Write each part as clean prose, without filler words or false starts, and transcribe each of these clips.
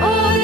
Od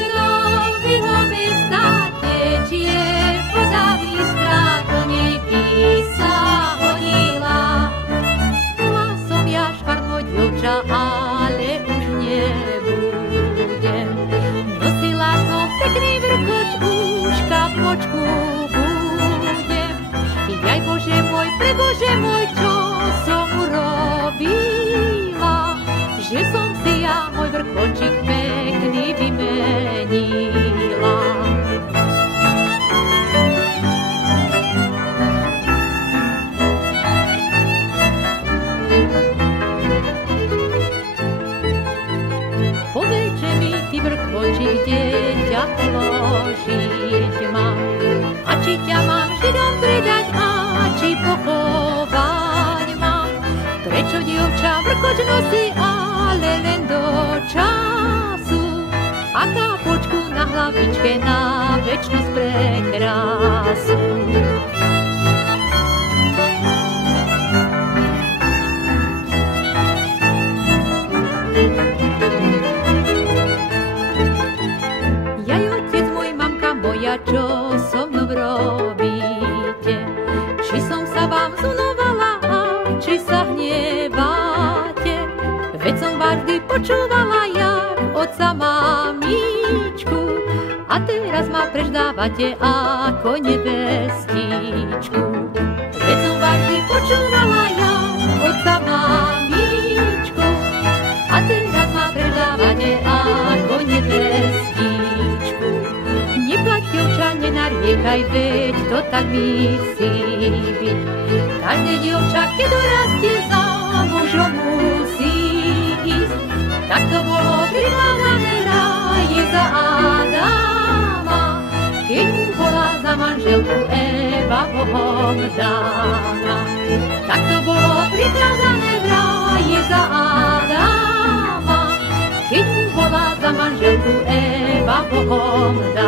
položiť mám. A či ťa mám Židom predať, a či pochovať mám. Prečo dievča vrkoč nosí, ale len do času. A kápočku na hlavičke na večnosť pre krásu. Čo so mnou robíte? Či som sa vám zunovala, či sa hnevate? Veď som vás vždy počúvala, jak otca mamičku. A teraz ma preždávate ako nevestičku. Veď som vás vždy počúvala, jak otca mamičku. A teraz ma preždávate ako nevestičku. Nenariekaj, veď to tak musí byť. Každé dievča, keď dorastie, za mužom musí ísť. Tak to bolo prikázané v ráji za Adama, keď mu bola za manželku Eva Bohom dána. Tak to bolo prikázané v ráji za Adama, keď mu bola za manželku Eva Bohom dána.